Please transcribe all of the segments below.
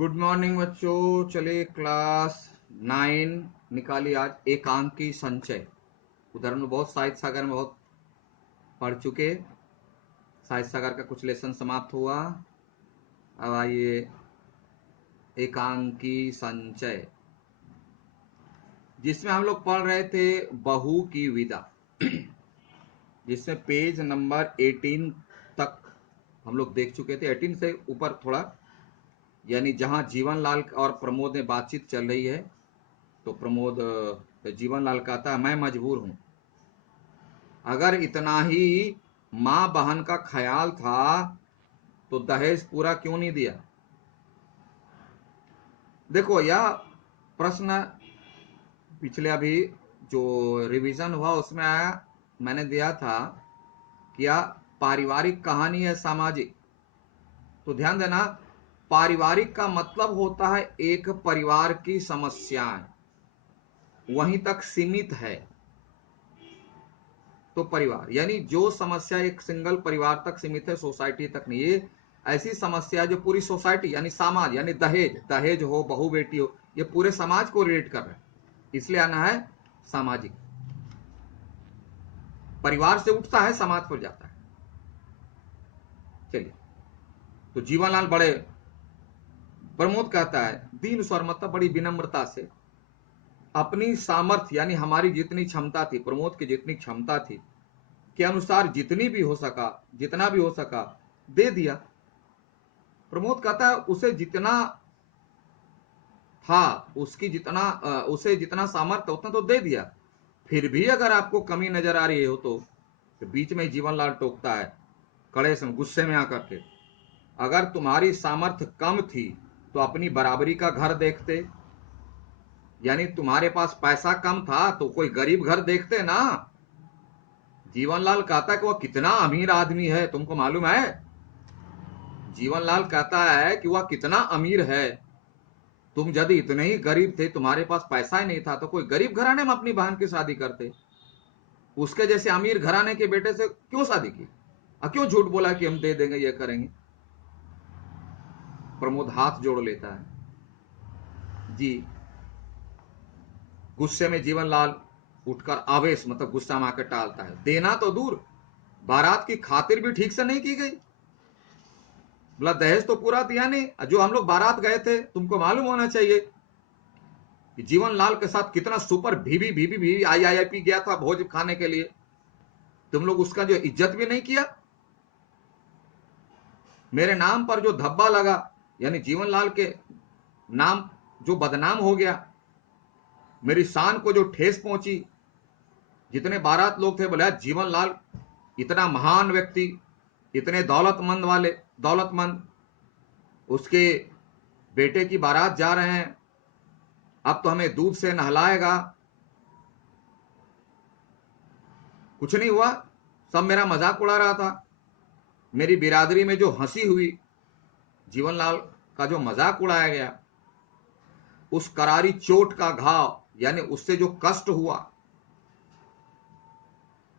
Good morning बच्चों। चलिए class 9 निकाली आज एकांकी संचय। उधर में बहुत साहित्य सागर में बहुत पढ़ चुके। साहित्य सागर का कुछ लेसन समाप्त हुआ। अब आइए एकांकी संचय, जिसमें हम लोग पढ़ रहे थे बहू की विदा, जिसमें पेज नंबर 18 तक हम लोग देख चुके थे। 18 से ऊपर थोड़ा, यानी जहां जीवनलाल और प्रमोद में बातचीत चल रही है, तो प्रमोद जीवनलाल कहता है मैं मजबूर हूं, अगर इतना ही मां बहन का ख्याल था तो दहेज पूरा क्यों नहीं दिया। देखो, यह प्रश्न पिछले अभी जो रिवीजन हुआ उसमें आया, मैंने दिया था कि यह पारिवारिक कहानी है सामाजिक। तो ध्यान देना, पारिवारिक का मतलब होता है एक परिवार की समस्याएं, वहीं तक सीमित है। तो परिवार यानी जो समस्या एक सिंगल परिवार तक सीमित है, सोसाइटी तक नहीं। ये ऐसी समस्या जो पूरी सोसाइटी यानी समाज, यानी दहेज हो, बहू बेटी हो, ये पूरे समाज को रिलेट कर रहे हैं, इसलिए आना है सामाजिक। परिवार से उठता है, समाज पर जाता है। चलिए, तो जीवनलाल बड़े, प्रमोद कहता है दीन स्वर, मतलब बड़ी विनम्रता से अपनी सामर्थ्य यानी हमारी जितनी क्षमता थी, प्रमोद की जितनी क्षमता थी के अनुसार जितनी भी हो सका, जितना भी हो सका दे दिया। प्रमोद कहता है उसे जितना था, उसकी जितना उसे जितना सामर्थ्य उतना तो दे दिया, फिर भी अगर आपको कमी नजर आ रही हो तो बीच में जीवनलाल टोकता है कड़े से, गुस्से में आकर के, अगर तुम्हारी सामर्थ्य कम थी तो अपनी बराबरी का घर देखते, यानी तुम्हारे पास पैसा कम था तो कोई गरीब घर देखते ना। जीवनलाल कहता है कि वह कितना अमीर आदमी है, तुमको मालूम है। जीवनलाल कहता है कि वह कितना अमीर है, तुम यदि इतने ही गरीब थे, तुम्हारे पास पैसा ही नहीं था, तो कोई गरीब घराने में अपनी बहन की शादी करते, उसके जैसे अमीर घराने के बेटे से क्यों शादी की, क्यों झूठ बोला कि हम दे देंगे, ये करेंगे। प्रमोद हाथ जोड़ लेता है जी। गुस्से में जीवनलाल उठकर आवेश, मतलब गुस्सा में आकर टालता है। देना तो दूर, बारात की खातिर भी ठीक से नहीं की गई। बोला दहेज तो पूरा दिया नहीं, जो हम लोग बारात गए थे तुमको मालूम होना चाहिए कि जीवनलाल के साथ कितना सुपर भीवी भीवी भीवी IIP गया था भोज खाने के लिए, तुम लोग उसका जो इज्जत भी नहीं किया। मेरे नाम पर जो धब्बा लगा, यानी जीवनलाल के नाम जो बदनाम हो गया, मेरी शान को जो ठेस पहुंची, जितने बारात लोग थे बोले जीवनलाल इतना महान व्यक्ति, इतने दौलतमंद, उसके बेटे की बारात जा रहे हैं, अब तो हमें दूध से नहलाएगा। कुछ नहीं हुआ, सब मेरा मजाक उड़ा रहा था। मेरी बिरादरी में जो हंसी हुई, जीवनलाल का जो मजाक उड़ाया गया, उस करारी चोट का घाव, यानी उससे जो कष्ट हुआ,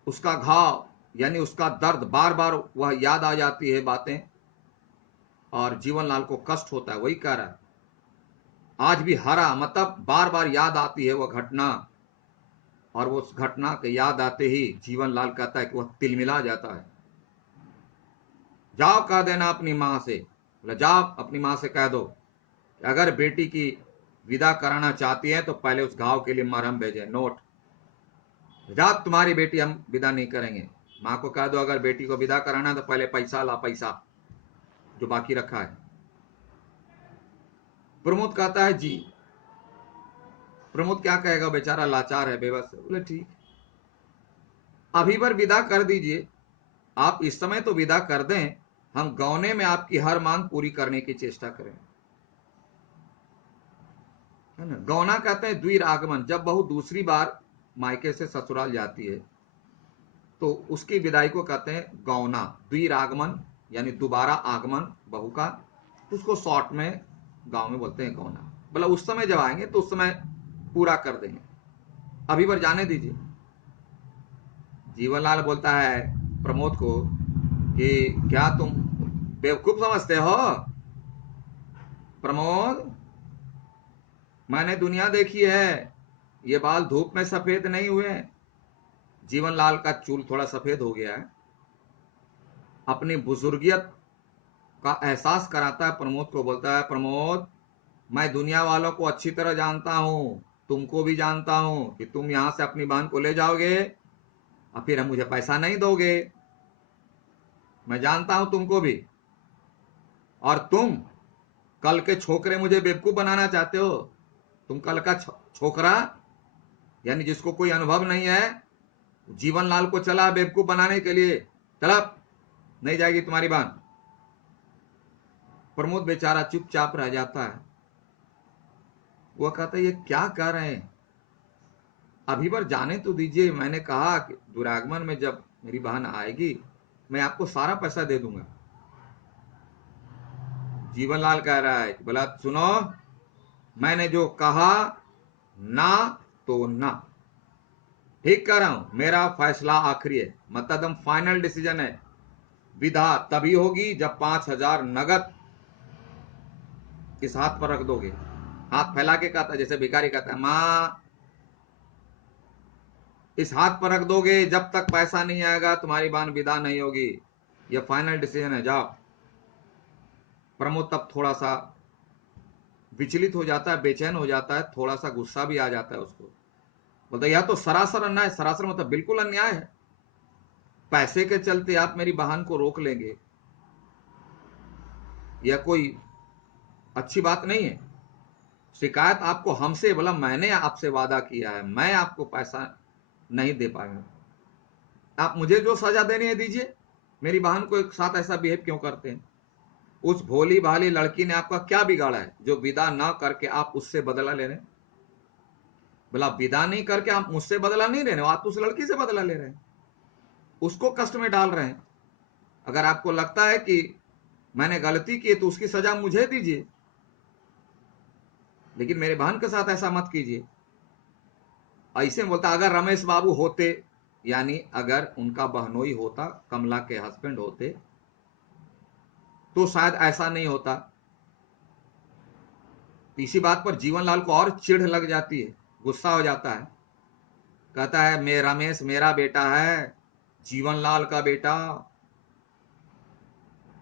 उसका घाव यानी उसका दर्द, बार बार वह याद आ जाती है बातें, और जीवनलाल को कष्ट होता है। वही कह रहा है आज भी हरा, मतलब बार बार याद आती है वह घटना, और वो उस घटना के याद आते ही जीवनलाल कहता है कि वह तिलमिला जाता है। जाओ कह देना अपनी मां से, जाओ अपनी मां से कह दो कि अगर बेटी की विदा कराना चाहती है तो पहले उस घाव के लिए मरहम भेजे, नोट। जाओ, तुम्हारी बेटी हम विदा नहीं करेंगे। मां को कह दो अगर बेटी को विदा कराना तो पहले पैसा ला, पैसा जो बाकी रखा है। प्रमोद कहता है जी। प्रमोद क्या कहेगा, बेचारा लाचार है, बेबस है। बोले ठीक, अभी पर विदा कर दीजिए, आप इस समय तो विदा कर दें, हम गौने में आपकी हर मांग पूरी करने की चेष्टा करें, है ना। गौना कहते हैं द्विरागमन, जब बहू दूसरी बार मायके से ससुराल जाती है तो उसकी विदाई को कहते हैं गौना। द्विरागमन यानी दोबारा आगमन बहू का, उसको शॉर्ट में गांव में बोलते हैं गौना। बोला उस समय जब आएंगे तो उस समय पूरा कर देंगे, अभी पर जाने दीजिए। जीवनलाल बोलता है प्रमोद को कि क्या तुम बेवकूफ समझते हो, प्रमोद, मैंने दुनिया देखी है, ये बाल धूप में सफेद नहीं हुए। जीवनलाल का चूल थोड़ा सफेद हो गया है। अपनी बुजुर्गियत का एहसास कराता है प्रमोद को, बोलता है, प्रमोद, मैं दुनिया वालों को अच्छी तरह जानता हूं, तुमको भी जानता हूं कि तुम यहां से अपनी बहन को ले जाओगे और फिर मुझे पैसा नहीं दोगे। मैं जानता हूं तुमको भी। और तुम कल के छोकरे मुझे बेवकूफ बनाना चाहते हो। तुम कल का छोकरा, यानी जिसको कोई अनुभव नहीं है, जीवनलाल को चला बेवकूफ बनाने के लिए। चला, नहीं जाएगी तुम्हारी बहन। प्रमोद बेचारा चुपचाप रह जाता है। वो कहता है, ये क्या कर रहे हैं, अभी बार जाने तो दीजिए। मैंने कहा कि दुरागमन में जब मेरी बहन आएगी मैं आपको सारा पैसा दे दूंगा। जीवनलाल कह रहा है, बोला, सुनो, मैंने जो कहा ना तो ना, ठीक कह रहा हूं, मेरा फैसला आखिरी है, मतलब फाइनल डिसीजन है। विदा तभी होगी जब 5,000 नगद इस हाथ पर रख दोगे। हाथ फैला के कहता है, जैसे भिखारी कहता है, मां, इस हाथ पर रख दोगे, जब तक पैसा नहीं आएगा तुम्हारी बहन विदा नहीं होगी। यह फाइनल डिसीजन है, जाओ। प्रमोद तब थोड़ा सा विचलित हो जाता है, बेचैन हो जाता है, थोड़ा सा गुस्सा भी आ जाता है उसको। बोलता, यह तो सरासर अन्याय, सरासर मतलब बिल्कुल अन्याय है। पैसे के चलते आप मेरी बहन को रोक लेंगे, यह कोई अच्छी बात नहीं है। शिकायत आपको हमसे, बोला, मैंने आपसे वादा किया है, मैं आपको पैसा नहीं दे पाऊंगा। आप मुझे जो सजा देनी है दीजिए। मेरी बहन को एक साथ ऐसा बिहेव क्यों करते हैं? उस भोली भाली लड़की ने आपका क्या बिगाड़ा है जो विदा ना करके आप उससे बदला ले रहे हैं? बोला, विदा नहीं करके आप मुझसे बदला नहीं ले रहे हो, आप तो उस लड़की से बदला ले रहे हैं, उसको कष्ट में डाल रहे हैं। अगर आपको लगता है कि मैंने गलती की तो उसकी सजा मुझे दीजिए, लेकिन मेरे बहन के साथ ऐसा मत कीजिए। ऐसे बोलता, अगर रमेश बाबू होते, यानी अगर उनका बहनोई होता, कमला के हस्बैंड होते, तो शायद ऐसा नहीं होता। इसी बात पर जीवनलाल को और चिढ़ लग जाती है, गुस्सा हो जाता है। कहता है, मैं रमेश मेरा बेटा है, जीवनलाल का बेटा,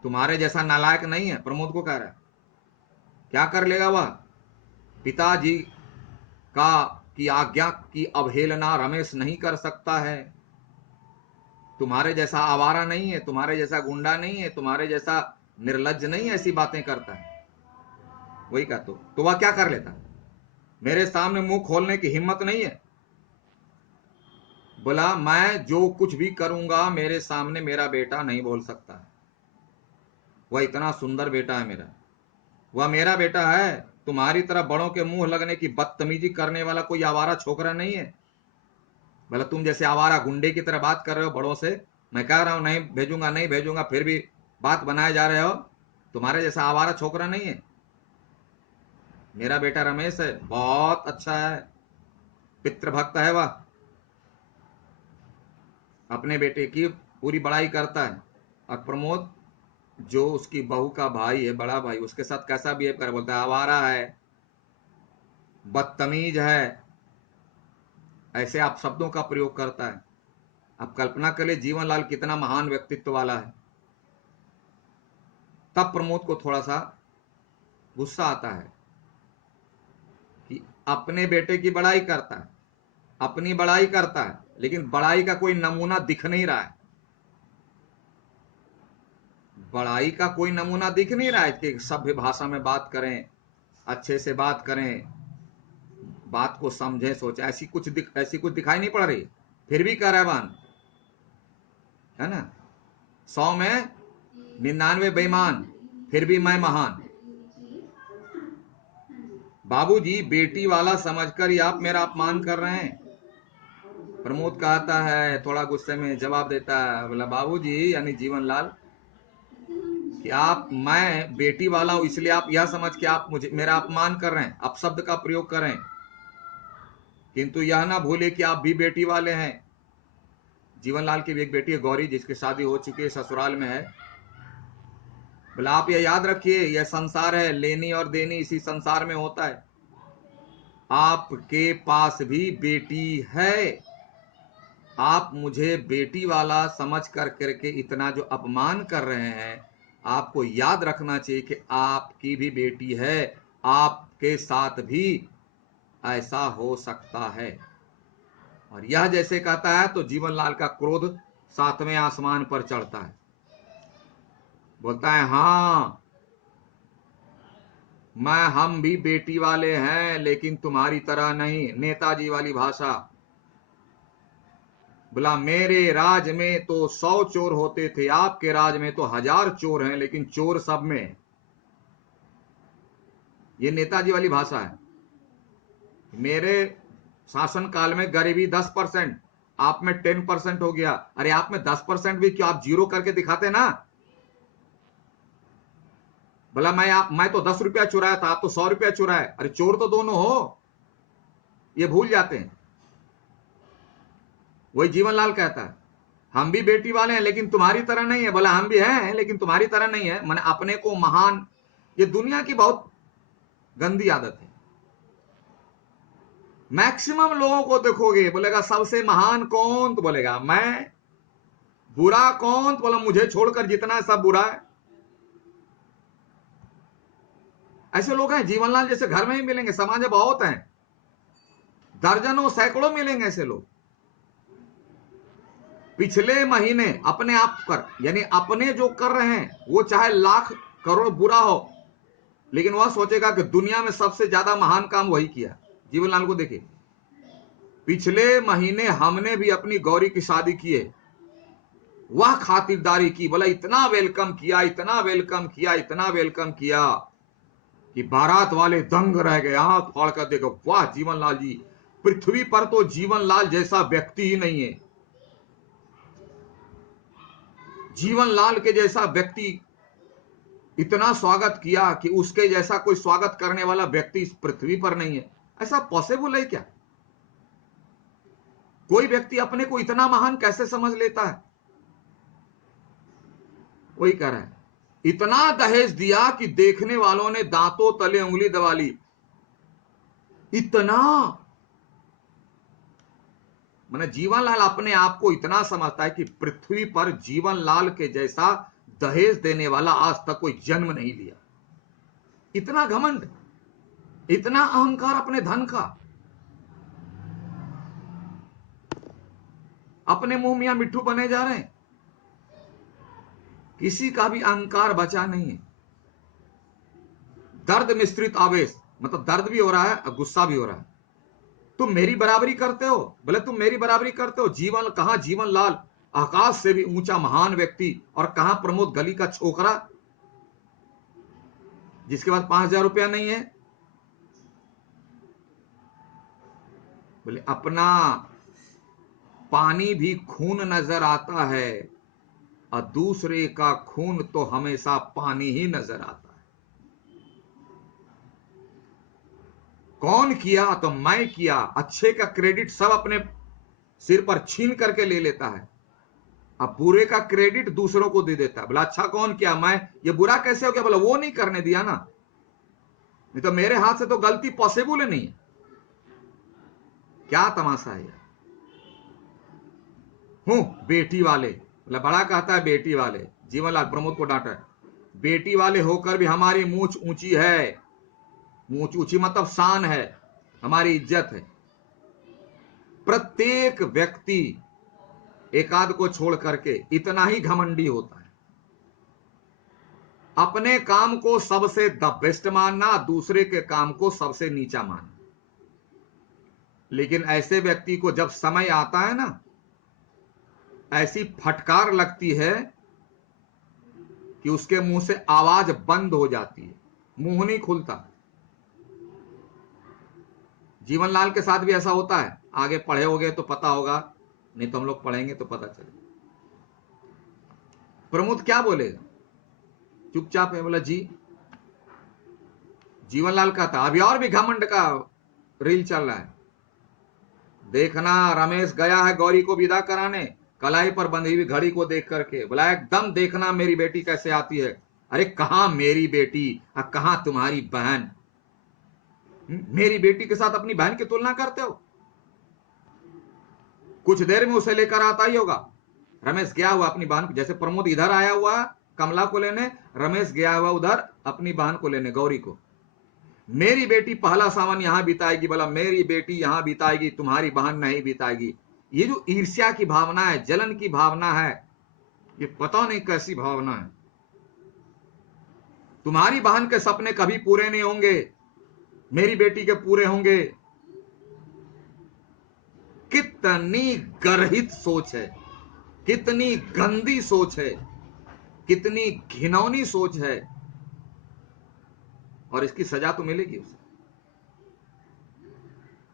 तुम्हारे जैसा नालायक नहीं है। प्रमोद को कह रहा है, क्या कर लेगा वह? पिताजी का की आज्ञा की अवहेलना रमेश नहीं कर सकता है। तुम्हारे जैसा आवारा नहीं है, तुम्हारे जैसा गुंडा नहीं है, तुम्हारे जैसा निर्लज्ज नहीं ऐसी बातें करता है। वही कह, तो वह क्या कर लेता? मेरे सामने मुंह खोलने की हिम्मत नहीं है। बोला, मैं जो कुछ भी करूंगा मेरे सामने मेरा बेटा नहीं बोल सकता है। वह इतना सुंदर बेटा है मेरा, वह मेरा बेटा है। तुम्हारी तरह बड़ों के मुंह लगने की बदतमीजी करने वाला कोई आवारा छोकरा नहीं है। बोला, तुम जैसे आवारा गुंडे की तरह बात कर रहे हो बड़ों से। मैं कह रहा हूं नहीं भेजूंगा, नहीं भेजूंगा, फिर भी बात बनाए जा रहे हो। तुम्हारे जैसा आवारा छोकरा नहीं है। मेरा बेटा रमेश है, बहुत अच्छा है, पितृभक्त है वह, अपने बेटे की पूरी बड़ाई करता है। और प्रमोद, जो उसकी बहू का भाई है, बड़ा भाई, उसके साथ कैसा बिहेव कर, बोलता है आवारा है, बदतमीज है, ऐसे आप शब्दों का प्रयोग करता है। आप कल्पना कर ले जीवनलाल कितना महान व्यक्तित्व वाला है। तब प्रमोद को थोड़ा सा गुस्सा आता है कि अपने बेटे की बड़ाई करता है, अपनी बड़ाई करता है, लेकिन बड़ाई का कोई नमूना दिख नहीं रहा है। बड़ाई का कोई नमूना दिख नहीं रहा है कि सभ्य भाषा में बात करें, अच्छे से बात करें, बात को समझें, सोचें, ऐसी कुछ दिखाई नहीं पड़ रही। फिर भी कह रहा है बहन, है ना, 100 में 99 बेईमान, फिर भी मैं महान। बाबूजी, बेटी वाला समझकर ही आप मेरा अपमान कर रहे हैं। प्रमोद कहता है, थोड़ा गुस्से में जवाब देता है, बोला, बाबूजी, यानी जीवनलाल, कि आप, मैं बेटी वाला हूं इसलिए आप यह समझ के आप मुझे मेरा अपमान कर रहे हैं, आप शब्द का प्रयोग कर रहे हैं, किंतु यह ना भूले कि आप भी बेटी वाले हैं। जीवनलाल की भी एक बेटी है, गौरी, जिसकी शादी हो चुकी है, ससुराल में है। बोला आप ये याद रखिए, यह संसार है, लेनी और देनी इसी संसार में होता है। आपके पास भी बेटी है, आप मुझे बेटी वाला समझ करके इतना जो अपमान कर रहे हैं, आपको याद रखना चाहिए कि आपकी भी बेटी है, आपके साथ भी ऐसा हो सकता है। और यह जैसे कहता है तो जीवनलाल का क्रोध सातवें आसमान पर चढ़ता है। बोलता है हाँ, हम भी बेटी वाले हैं, लेकिन तुम्हारी तरह नहीं। नेताजी वाली भाषा। बोला मेरे राज में तो 100 चोर होते थे, आपके राज में तो 1000 चोर हैं, लेकिन चोर सब में है। ये नेताजी वाली भाषा है। मेरे शासन काल में गरीबी 10%, आप में 10% हो गया। अरे आप में 10% भी क्यों, आप जीरो करके दिखाते ना। बोला मैं तो 10 रुपया चुराया था, आप तो 100 रुपया चुराए। अरे चोर तो दोनों हो, ये भूल जाते हैं। वही जीवनलाल कहता है हम भी बेटी वाले हैं, लेकिन तुम्हारी तरह नहीं है। बोला हम भी हैं, लेकिन तुम्हारी तरह नहीं है। मैंने अपने को महान, ये दुनिया की बहुत गंदी आदत है। मैक्सिमम लोगों को देखोगे, बोलेगा सबसे महान कौन, तो बोलेगा मैं। बुरा कौन, तो बोला मुझे छोड़कर जितना सब बुरा है। ऐसे लोग हैं, जीवनलाल जैसे घर में ही मिलेंगे, समाज में बहुत हैं, दर्जनों सैकड़ों मिलेंगे ऐसे लोग। पिछले महीने अपने आप कर, यानी अपने जो कर रहे हैं वो चाहे लाख करोड़ बुरा हो, लेकिन वह सोचेगा कि दुनिया में सबसे ज्यादा महान काम वही किया। जीवनलाल को देखिए, पिछले महीने हमने भी अपनी गौरी की शादी की है, वह खातिरदारी की। बोला इतना वेलकम किया, इतना वेलकम किया, इतना वेलकम किया कि बारात वाले दंग रह गए। हाथ फाड़ कर देखो, वाह जीवनलाल जी, पृथ्वी पर तो जीवनलाल जैसा व्यक्ति ही नहीं है। जीवनलाल के जैसा व्यक्ति इतना स्वागत किया कि उसके जैसा कोई स्वागत करने वाला व्यक्ति इस पृथ्वी पर नहीं है। ऐसा पॉसिबल है क्या? कोई व्यक्ति अपने को इतना महान कैसे समझ लेता है? वही कह रहा है, इतना दहेज दिया कि देखने वालों ने दांतों तले उंगली दबा ली। इतना, मैंने जीवनलाल अपने आप को इतना समझता है कि पृथ्वी पर जीवनलाल के जैसा दहेज देने वाला आज तक कोई जन्म नहीं लिया। इतना घमंड, इतना अहंकार अपने धन का। अपने मुंह मियां मिट्ठू बने जा रहे हैं, किसी का भी अहंकार बचा नहीं है। दर्द मिश्रित आवेश, मतलब दर्द भी हो रहा है और गुस्सा भी हो रहा है। तुम मेरी बराबरी करते हो, बोले तुम मेरी बराबरी करते हो। जीवन कहां जीवनलाल, आकाश से भी ऊंचा महान व्यक्ति, और कहां प्रमोद गली का छोकरा जिसके पास 5000 रुपया नहीं है। बोले अपना पानी भी खून नजर आता है, और दूसरे का खून तो हमेशा पानी ही नजर आता है। कौन किया, तो मैं किया। अच्छे का क्रेडिट सब अपने सिर पर छीन करके ले लेता है, अब बुरे का क्रेडिट दूसरों को दे देता है। बोला अच्छा कौन किया, मैं। ये बुरा कैसे हो गया? बोला वो नहीं करने दिया ना, नहीं तो मेरे हाथ से तो गलती पॉसिबल ही नहीं है। क्या तमाशा है? हूं बेटी वाले, बोला बड़ा कहता है बेटी वाले। जीवनलाल प्रमोद को डांटा, बेटी वाले होकर भी हमारी मूंछ ऊंची है। मूंछ ऊंची मतलब शान है, हमारी इज्जत है। प्रत्येक व्यक्ति एकाध को छोड़ करके इतना ही घमंडी होता है, अपने काम को सबसे द बेस्ट मानना, दूसरे के काम को सबसे नीचा मानना। लेकिन ऐसे व्यक्ति को जब समय आता है ना, ऐसी फटकार लगती है कि उसके मुंह से आवाज बंद हो जाती है, मुंह नहीं खुलता। जीवनलाल के साथ भी ऐसा होता है। आगे पढ़े होगे तो पता होगा, नहीं तो हम लोग पढ़ेंगे तो पता चलेगा। प्रमोद क्या बोलेगा, चुपचाप है। बोला जी। जीवनलाल का था अभी और भी घमंड का रील चल रहा है। देखना रमेश गया है गौरी को विदा कराने, कलाई पर बंधी हुई घड़ी को देख करके बोला एकदम देखना मेरी बेटी कैसे आती है। अरे कहां मेरी बेटी और कहां तुम्हारी बहन? मेरी बेटी के साथ अपनी बहन की तुलना करते हो? कुछ देर में उसे लेकर आता ही होगा। रमेश गया हुआ अपनी बहन, जैसे प्रमोद इधर आया हुआ कमला को लेने, रमेश गया हुआ उधर अपनी बहन को लेने, गौरी को। मेरी बेटी पहला सावन यहां बिताएगी, बोला मेरी बेटी यहां बिताएगी, तुम्हारी बहन नहीं बिताएगी। ये जो ईर्ष्या की भावना है, जलन की भावना है, ये पता नहीं कैसी भावना है। तुम्हारी बहन के सपने कभी पूरे नहीं होंगे, मेरी बेटी के पूरे होंगे। कितनी गर्हित सोच है, कितनी गंदी सोच है, कितनी घिनौनी सोच है, और इसकी सजा तो मिलेगी उसे।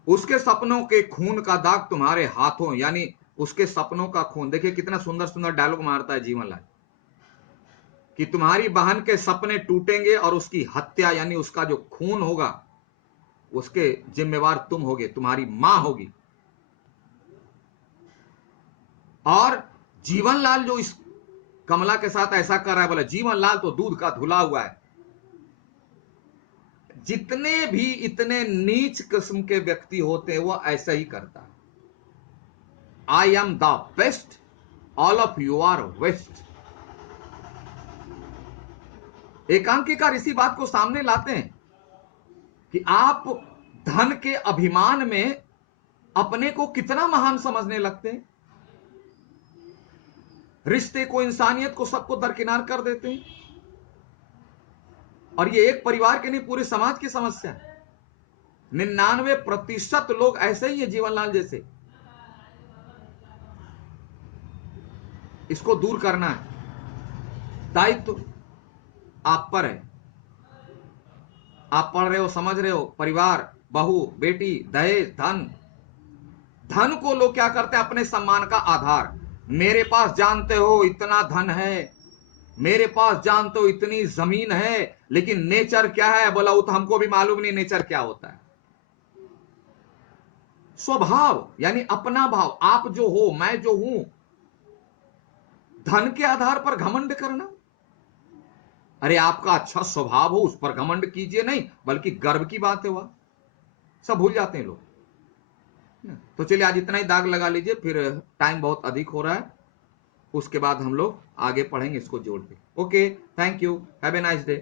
उसके सपनों के खून का दाग तुम्हारे हाथों, यानी उसके सपनों का खून। देखिए कितना सुंदर सुंदर डायलॉग मारता है जीवनलाल, कि तुम्हारी बहन के सपने टूटेंगे और उसकी हत्या यानी उसका जो खून होगा उसके जिम्मेवार तुम होगे, तुम्हारी मां होगी। और जीवनलाल जो इस कमला के साथ ऐसा कर रहा है, बोला जीवनलाल तो दूध का धुला हुआ है। जितने भी इतने नीच किस्म के व्यक्ति होते हैं वो ऐसा ही करता है। I am the best, all of you are waste. एकांकिकार इसी बात को सामने लाते हैं कि आप धन के अभिमान में अपने को कितना महान समझने लगते हैं, रिश्ते को, इंसानियत को, सबको दरकिनार कर देते हैं। और ये एक परिवार के नहीं, पूरे समाज की समस्या है। 99% लोग ऐसे ही है जीवनलाल जैसे। इसको दूर करना है, दायित्व आप पर है। आप पढ़ रहे हो, समझ रहे हो, परिवार, बहू, बेटी, दहेज, धन। धन को लोग क्या करते हैं अपने सम्मान का आधार। मेरे पास जानते हो इतना धन है, मेरे पास जानते हो इतनी जमीन है, लेकिन नेचर क्या है? बोला वो तो हमको भी मालूम नहीं नेचर क्या होता है। स्वभाव यानी अपना भाव, आप जो हो, मैं जो हूं, धन के आधार पर घमंड करना। अरे आपका अच्छा स्वभाव हो उस पर घमंड कीजिए नहीं, बल्कि गर्व की बात है वह। सब भूल जाते हैं लोग। तो चलिए आज इतना ही दाग लगा लीजिए, फिर टाइम बहुत अधिक हो रहा है, उसके बाद हम लोग आगे पढ़ेंगे इसको जोड़ के। Okay, thank you, have a nice day.